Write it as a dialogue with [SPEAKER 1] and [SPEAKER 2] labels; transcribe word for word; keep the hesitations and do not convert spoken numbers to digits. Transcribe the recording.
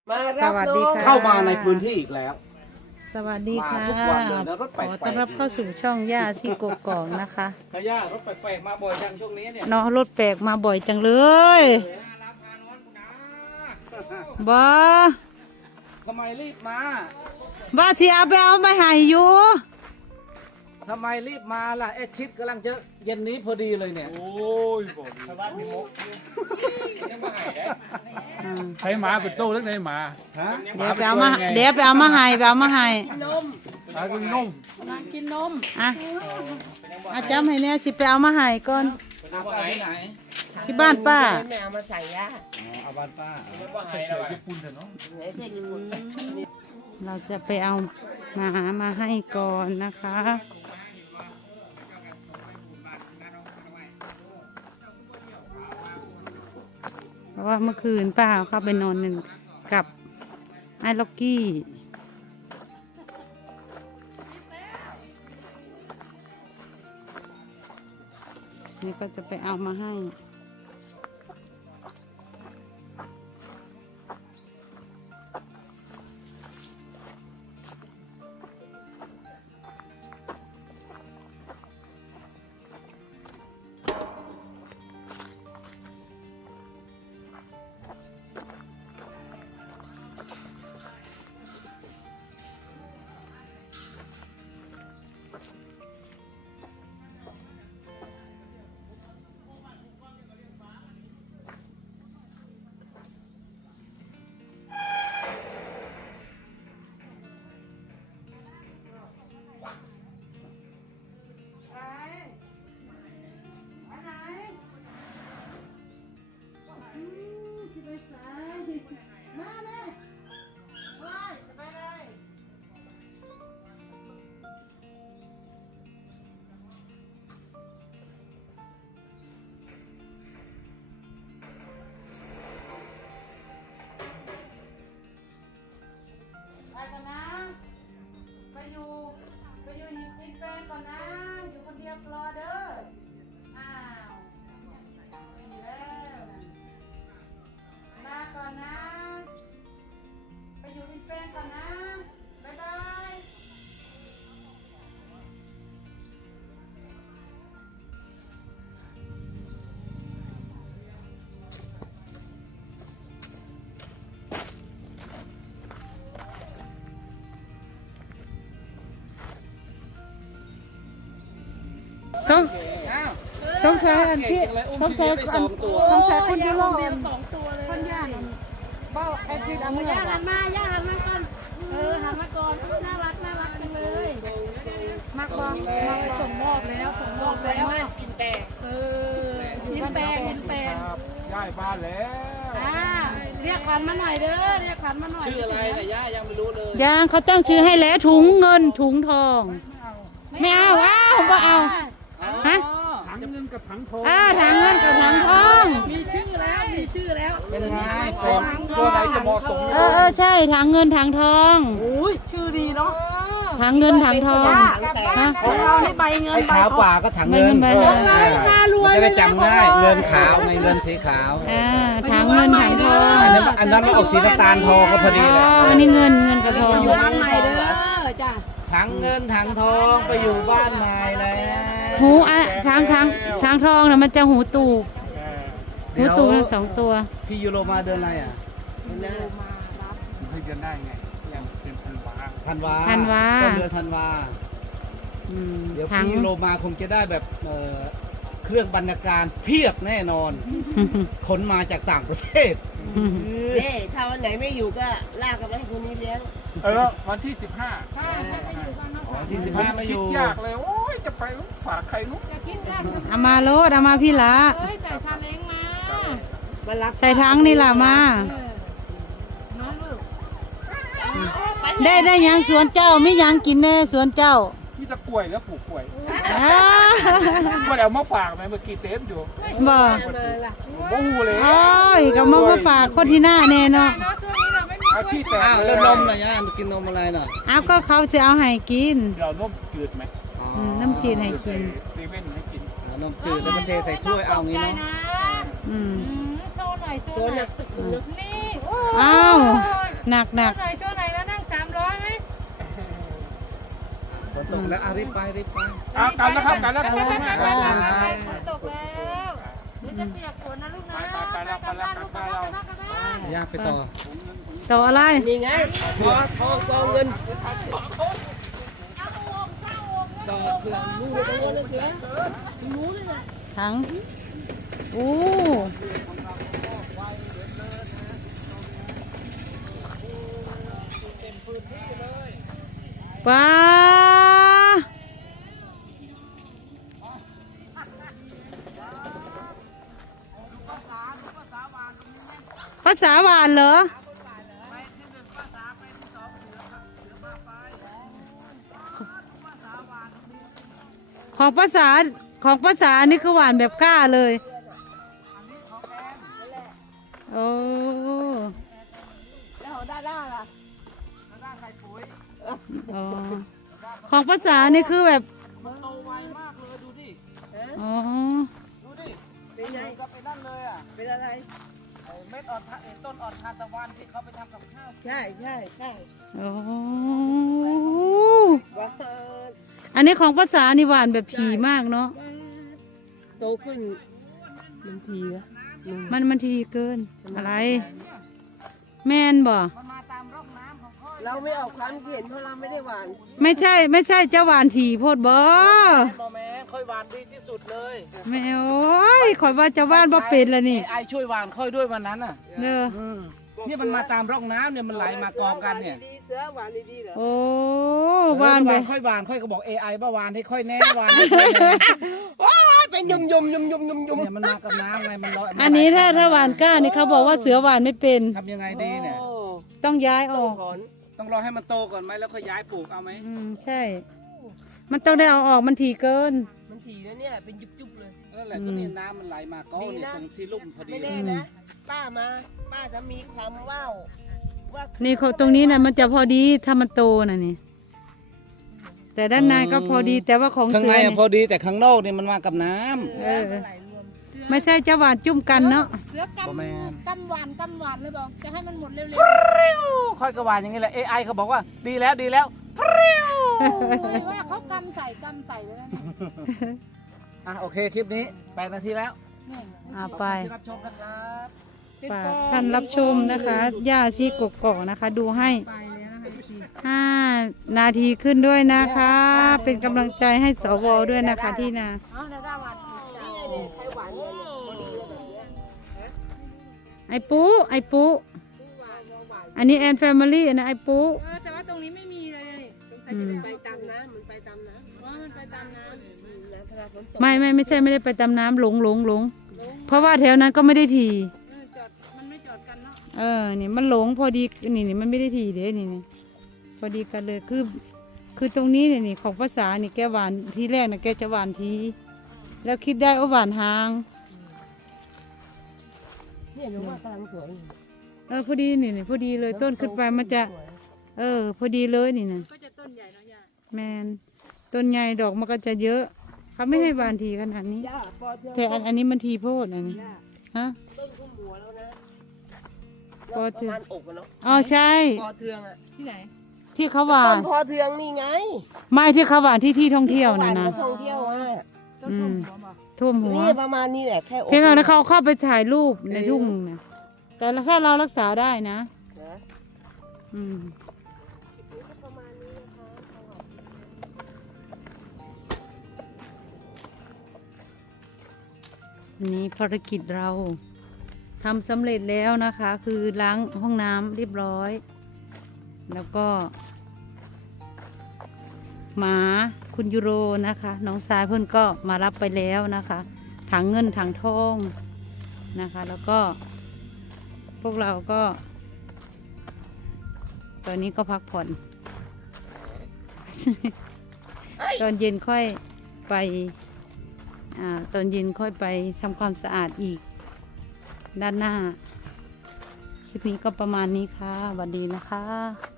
[SPEAKER 1] มารับ
[SPEAKER 2] สวัส
[SPEAKER 1] น้
[SPEAKER 2] ดี
[SPEAKER 1] อง
[SPEAKER 2] ค่ะ
[SPEAKER 3] เข้ามาในพื้นที่อีกแล้ว
[SPEAKER 2] สวัสดีค่ะ
[SPEAKER 3] มาทุกวันเลยนะรถ
[SPEAKER 2] ข
[SPEAKER 3] แปลกๆ
[SPEAKER 2] อต้อนรับเข้าสู่ช่องย่าซี่กกอกนะคะ
[SPEAKER 3] ขย่ารถแปลกๆมาบ่อยจังช่วงนี้เนี่ย
[SPEAKER 2] เนาะรถแปลกมาบ่อยจังเลยบ้า
[SPEAKER 3] ทำไมรีบมา
[SPEAKER 2] บ้าสิเอาไปเอาไปให้อยู่
[SPEAKER 3] ทำไมรีบมาล่ะเอชิดกำลังจะเย็นนี้พอดีเลยเนี่ย
[SPEAKER 4] โอ้ยบอกดี
[SPEAKER 3] ชาวบ้านที่มก
[SPEAKER 2] อืม
[SPEAKER 4] ใช้หมาเป็นโต้ตั้งแต่หมา
[SPEAKER 3] ฮะ
[SPEAKER 2] เดี๋ยวไปเอามาเดี๋ยวไปเอามาให้ไปเอามาให้
[SPEAKER 4] หมากินนุ่ม
[SPEAKER 2] กินนมอ่ะอาจำให้เนี่ยสิไปเอามาให้ก่อน
[SPEAKER 3] เอาไปที่ไหน
[SPEAKER 2] ที่บ้านป้า
[SPEAKER 1] แมวมาใส่ยา
[SPEAKER 3] อ๋อเอาบ้านป้า
[SPEAKER 4] เจอญี่ปุ่นเถอะเนาะ
[SPEAKER 1] ไหนเส้นญี่ปุ่น
[SPEAKER 2] เราจะไปเอาหมามาให้ก่อนนะคะเพราะว่าเมื่อคืนป้าเข้าไปนอนหนึ่งกับไอ้ล็อกกี้นี่ก็จะไปเอามาให้ไปก่อนนะไปอยู่ไปอยู่หินกินแป้งก่อนนะอยู่คนเดียวรอเด้ออ้าวนี่แล้วมาก่อนนะไปอยู่หินแป้งก่อนนะบ๊ายบายสงสงสัยอันพี่สงสัย
[SPEAKER 3] ได้สองตัว
[SPEAKER 2] สงสัยคนที่โลก
[SPEAKER 5] สองตัวเลย
[SPEAKER 2] คนย่านเบ้าแอซิดเอามือย่
[SPEAKER 5] าหันมาย่าหันมาก่อนเออหันมาก่อนน่ารักน่ารักจังเลย
[SPEAKER 2] มักบ้
[SPEAKER 5] มาไปส่งมอบแล้วส่งมอบแล้วกินแปลงเออกินแปลงกินแปลง
[SPEAKER 4] ครับย้ายบ้านแล้ว
[SPEAKER 5] อ่าเรียกขวัญมาหน่อยเด้อเรียกขวัญมาหน่อย
[SPEAKER 3] ชื่ออะไรแต่ย่ายังไม่รู้เลย
[SPEAKER 2] ยางเขาตั้งชื่อให้แล้วถุงเงินถุงทอง ไม่เอาอ้าวบ่เอาฮะ
[SPEAKER 4] ถังเงินกับถังทอง
[SPEAKER 2] อ้าถังเงินกับถังทอง
[SPEAKER 5] มีชื่อแล้วมีชื่อแล้ว
[SPEAKER 3] เป็นไง
[SPEAKER 4] ก่อนตัวไหนจะเหมาะสม
[SPEAKER 2] เออเออใช่ถังเงินถังทอง
[SPEAKER 5] อุ้ยชื่อดีเนาะ
[SPEAKER 2] ถังเงินถังทองฮะ
[SPEAKER 5] ของเราให้ใบเงิน
[SPEAKER 3] ไอ้
[SPEAKER 5] ใบ
[SPEAKER 3] ขาว
[SPEAKER 5] ท
[SPEAKER 3] ก
[SPEAKER 5] อง
[SPEAKER 3] ว่าก็ถัง
[SPEAKER 2] ไม่
[SPEAKER 3] เงิ
[SPEAKER 2] เงิ
[SPEAKER 3] น
[SPEAKER 2] นใบ
[SPEAKER 3] เอ
[SPEAKER 2] ละ
[SPEAKER 3] อมันจะได้จำง่ายเงินขาวในเงินสีขาว
[SPEAKER 2] อ่าถังเงินถังทอง
[SPEAKER 3] อันนั้นอันนั้นมันออกสีน้ำตาลทองก็พอดี
[SPEAKER 2] อ๋
[SPEAKER 3] แหละ
[SPEAKER 2] ออันนี้เงินเงินกับทอง
[SPEAKER 5] อยู่บ้านใหม่เด้อจ้ะ
[SPEAKER 3] ถังเงินถังทองไปอยู่บ้านใหม่แล้ว
[SPEAKER 2] หูอ่ะถังถังถังทองน่ะมันจะหูตูบหูตูบทั้งสองตัว
[SPEAKER 3] พี่ยูโรมาเดือนอะไรอ่ะ
[SPEAKER 4] เพิ่งจะได้ไงยังเป็นพันวา
[SPEAKER 3] ธันวา
[SPEAKER 2] ธันวา
[SPEAKER 3] ต้นเดือนธันวา
[SPEAKER 2] อืม
[SPEAKER 3] เดี๋ยว
[SPEAKER 2] ถัง
[SPEAKER 3] พี่ยูโรมาคงจะได้แบบเอ่อเครื่องบรรณาการเพียบแน่นอน ขนมาจากต่างประเทศ
[SPEAKER 1] นี่ถ้าวันไหนไม่อยู่ก็ลากกันไปให้คนนี้เลี้ยง
[SPEAKER 4] เออวันที่สิบห้า
[SPEAKER 3] อ๋อที่สิบห้าไม่อยู่
[SPEAKER 4] คิดยากเลยโอ้ยจะไปลูกฝากใครลูก
[SPEAKER 2] เอามาโลดเอามาพี่ละ
[SPEAKER 5] เฮ้ยใส่ซาเล้งมา
[SPEAKER 1] มารับ
[SPEAKER 2] ใส่ถังนี่ล่ะมา
[SPEAKER 5] น้องลูก
[SPEAKER 2] ได้ได้หยังสวนเจ้าไม่ยังกินแน่สวนเจ้า
[SPEAKER 4] พี่จะกล้วยแล้วปลูกกล้วย
[SPEAKER 2] อ้า
[SPEAKER 4] ว่าเดี๋ยวมาฝากไหมเมื่อกี้เต็มอยู่
[SPEAKER 2] บ่
[SPEAKER 5] เลยล่ะ
[SPEAKER 4] โอ้โหเลย
[SPEAKER 2] โอ้ยก็มามาฝากคนที่หน้าแน่เนาะ
[SPEAKER 4] เอาขี้แตก
[SPEAKER 3] อ้าว
[SPEAKER 4] เล
[SPEAKER 3] เริ่
[SPEAKER 4] ย
[SPEAKER 3] มนมหน่อยย่ากินนมอะไรหน่อย
[SPEAKER 2] เอาก็เขาจะเอาให้กิน
[SPEAKER 4] เดี๋ยวนมจืดไหม
[SPEAKER 2] อืมน้ำจืดให้กิน
[SPEAKER 4] เซเว่นให้กิน
[SPEAKER 3] เอานมจืดแล้วมันเทใส่ถ้วยเอางี้เนาะ
[SPEAKER 2] อืม
[SPEAKER 5] โชว์หน่อยโช
[SPEAKER 1] ตัว
[SPEAKER 5] ว์ห
[SPEAKER 1] ห
[SPEAKER 5] น่
[SPEAKER 1] นั
[SPEAKER 5] อย
[SPEAKER 1] กตึกตึก
[SPEAKER 5] นี่
[SPEAKER 2] อ้าว
[SPEAKER 5] โ
[SPEAKER 2] หนักหนัก
[SPEAKER 5] ช่วงไหนช่วงไหนแล้วนั่งสามร้อยไหม
[SPEAKER 3] ฝนตกแล้วอ่ะรีบไปรีบไป
[SPEAKER 4] เอากลับแล้วครับกลับแล้วครับ
[SPEAKER 5] ฝนตกแล้วเดี๋ยวจะเปียกฝนนะลูกนะไปกลับบ้านลูกกลับบ้านกลับบ้าน
[SPEAKER 3] ย่าไปต่อ
[SPEAKER 2] ต่ออะไร
[SPEAKER 1] นี่ไงพอทองกองเงินต่อเพื่อนรู้เลยตัวนั้นเสือรู้เลยนะ
[SPEAKER 2] ถังโอ้ปลาภาษาหวานเหรอ ของภาษาของภาษานี่คือหวานแบบกล้าเลยโอ้
[SPEAKER 1] แล้วของด้าด้าล่ะ
[SPEAKER 2] อ๋อของภาษานี่คือแบบ
[SPEAKER 3] มันโตไวมากเลยดูดิ
[SPEAKER 2] อ๋อ
[SPEAKER 3] ดูดิ
[SPEAKER 1] เป็นไง
[SPEAKER 3] ก็ไปนั่นเลยอ่ะ
[SPEAKER 1] เป็นอะไร
[SPEAKER 3] ไอ้เม็ดอ่อนทะไอ้ต้นอ่อนทานตะวันที่เขาไปทำกับข้าว
[SPEAKER 1] ใช่ใช่ใช่
[SPEAKER 2] โอ้
[SPEAKER 1] ว้าว
[SPEAKER 2] อันนี้ของภาษานี่หวานแบบผีมากเนาะ
[SPEAKER 1] โตขึ้นมันทีนะ
[SPEAKER 2] มันมันทีเกินอะไร แมนบ่
[SPEAKER 3] มันมาตามร่องน้ำของค่อย
[SPEAKER 1] เราไม่ออกความเห็นเพราะเราไม่ได้หวาน
[SPEAKER 2] ไม่ใช่ไม่ใช่เจ้าหวานถีโพดบ่
[SPEAKER 3] บอแม่ค่อยหวานดีที่สุดเลย
[SPEAKER 2] แม่โอ้ยข่อยว่าเจ้าหวานบ่เป็นละนี่
[SPEAKER 3] ไอ้ช่วยหวานค่อยด้วยวันนั้นอ่ะ
[SPEAKER 2] เด้อ
[SPEAKER 3] เนี่ยมันมาตามร่องน้ำเนี่ยมันไหลมากองกันเนี่ย
[SPEAKER 1] ดีๆเสือหวานดีๆเหรอ
[SPEAKER 2] โอ้หวานไป
[SPEAKER 3] ค่อยหวานค่อยก็บอก เอ ไอ ว่าวานให้ค่อยแน่หวานให้ค่อยแน่
[SPEAKER 1] ว้ายเป็นยุ่มยุ่มยุ่มยุ่มยุ่มยุ่ม
[SPEAKER 3] เนี่ยมันมากับน้ำไงมันลอย
[SPEAKER 2] อันนี้ถ้าถ้าหวานกล้านี่เขาบอกว่าเสือหวานไม่เป็น
[SPEAKER 3] ทำยังไงดีเนี่ย
[SPEAKER 1] โอ้
[SPEAKER 2] ต้องย้ายอ
[SPEAKER 1] ต้อ
[SPEAKER 2] อง ก
[SPEAKER 1] ถอน
[SPEAKER 3] ต้องรอให้มันโตก่อนไหมแล้วค่อยย้ายปลูกเอาไหม
[SPEAKER 2] อืมใช่ มันต้องได้เอาออกมันถี่เกิน
[SPEAKER 1] มันถี่นะเนี่ยเป็นยุบๆเลย
[SPEAKER 3] นั่นแหละก็นี่น้ำมันไหลมาก็เนี่ยตรงที่ลุ่มพอดี
[SPEAKER 1] ไม่
[SPEAKER 3] เล
[SPEAKER 1] แน่
[SPEAKER 3] ย
[SPEAKER 1] นะป้ามาป้าจะมีความว่าวว่า
[SPEAKER 2] นี่เขาตรงนี้นะมันจะพอดีถ้ามันโตนะนี่ แต่ด้านในก็พอดีแต่ว่าของ
[SPEAKER 3] ข้าง
[SPEAKER 2] เสื
[SPEAKER 3] ใน
[SPEAKER 2] อ
[SPEAKER 3] อะ
[SPEAKER 2] นี่
[SPEAKER 3] พอดีแต่ข้างนอกเนี่ยมันมากับน้ำ
[SPEAKER 2] เออ
[SPEAKER 1] ไหลรวม
[SPEAKER 2] ไม่ใช่เจ้าหวานจุ่มกันเนาะ
[SPEAKER 5] เสือก
[SPEAKER 3] บ่แม่น
[SPEAKER 5] ำกำหวานกำหวานเลยบอกจะให้มันหมดเร็ว
[SPEAKER 3] ค่อยกระวานอย่างนี้แหละ เอ ไอ เขาบอกว่าดีแล้วดีแล้ว
[SPEAKER 5] ๆเลยว่าเขากำใส่กำใส่เลยนะเนี่ย
[SPEAKER 3] อ่ะโอเคคลิปนี้แปดนาทีแล้ว
[SPEAKER 5] นี่
[SPEAKER 2] อ่าไป
[SPEAKER 3] ที่รับชมนะครับ
[SPEAKER 5] ติด
[SPEAKER 2] ฝาก
[SPEAKER 5] ต่อ
[SPEAKER 2] ท่านรับชมนะคะย่าชีกกอกนะคะ ดูให้ห้านาทีขึ้นด้วยนะคะ เป็นกำลังใจให้สวด้วยนะคะที่นา
[SPEAKER 5] เอาดาดาหวาน
[SPEAKER 1] นี่ไงเนี่ยใช้หวานเนี่ยพอดีเลยแบบเนี้ย
[SPEAKER 2] ไอ้ปูไอ้ปู
[SPEAKER 1] หวานหวาน
[SPEAKER 2] อันนี้แอนแฟมิลี่นะไอ้ปู
[SPEAKER 5] เออแต่ว่าตรงนี้ไม่มีเลยนี่สงสัยจะได้
[SPEAKER 1] ไป
[SPEAKER 5] เอา
[SPEAKER 1] ตามน้ำมันไปตามน้ำ
[SPEAKER 5] ว่ามันไปตามน้
[SPEAKER 1] อืมน้ำพระฝนตก
[SPEAKER 2] ไม่ไม่ไม่ใช่ไม่ได้ไปตามน้ำหลงหลงหลง
[SPEAKER 5] ำลง
[SPEAKER 2] เพราะว่าแถวนั้นก็ไม่ได้ที
[SPEAKER 5] เออจอดมันไม่จอดกันเนาะ
[SPEAKER 2] เออ นี่มันหลงพอดี นี่นี่มันไม่ได้ทีเด้นี่นี่พอดีกันเลย คือ คือตรงนี้เนี่ยนี่ของภาษา นี่แกหวานทีแรกนะแกจะหวานที แล้วคิดได้ว่าหวานหาง
[SPEAKER 1] เนี่ยหนูว่ากำลังสวยอยู่
[SPEAKER 2] เออ พอดีนี่นี่พอดีเลย ต้นขึ้นไปมันจะ
[SPEAKER 1] สวย
[SPEAKER 2] เออ พอดีเลยนี่นะ
[SPEAKER 5] ก็จะต้นใหญ่เนาะย่า
[SPEAKER 2] แมน ต้นใหญ่ดอกมันก็จะเยอะ เขาไม่ให้หวานทีขนาดนี้
[SPEAKER 1] ย่าปอเทือง
[SPEAKER 2] แต่อันอันนี้มันทีโพดอันนี้
[SPEAKER 1] ย่า
[SPEAKER 2] ฮะ
[SPEAKER 1] ต้นทุ่มหัวแล้วนะ
[SPEAKER 2] ปอเทือง
[SPEAKER 1] ประมาณอกอะเนาะ
[SPEAKER 2] อ๋อใช่
[SPEAKER 1] ปอเทืองอะ
[SPEAKER 5] ที่ไหน
[SPEAKER 2] ที่เขาหวา
[SPEAKER 1] ต้
[SPEAKER 2] น
[SPEAKER 1] นพอเทืองนี่ไง
[SPEAKER 2] ไม่ที่เขาหวานที่ที่ท่องเที่ยวนะนะ
[SPEAKER 1] ท่องเที่ยวอ่ะ
[SPEAKER 5] ต้นทุ่มหัวบอก
[SPEAKER 2] ท่วมหัว
[SPEAKER 1] นี่ประมาณนี้แหละแค่อก
[SPEAKER 2] เพียงแต่ว่าเขาเข้าไปถ่ายรูปในทุ่งนะแต่ถ้าเรารักษาได้นะ
[SPEAKER 1] นะ
[SPEAKER 2] อืม
[SPEAKER 1] ประมาณนี้นะคะ
[SPEAKER 2] อันนี้ภารกิจเราทำสำเร็จแล้วนะคะ คือล้างห้องน้ำเรียบร้อย แล้วก็ หมาคุณยูโรนะคะ น้องสายเพื่อนก็มารับไปแล้วนะคะถังเงินถังทองนะคะ แล้วก็ พวกเราก็ ตอนนี้ก็พักผ่อน ตอนเย็นค่อยไปอ่าตอนเย็นค่อยไปทำความสะอาดอีก ด้านหน้า คลิปนี้ก็ประมาณนี้ค่ะสวัสดีนะคะ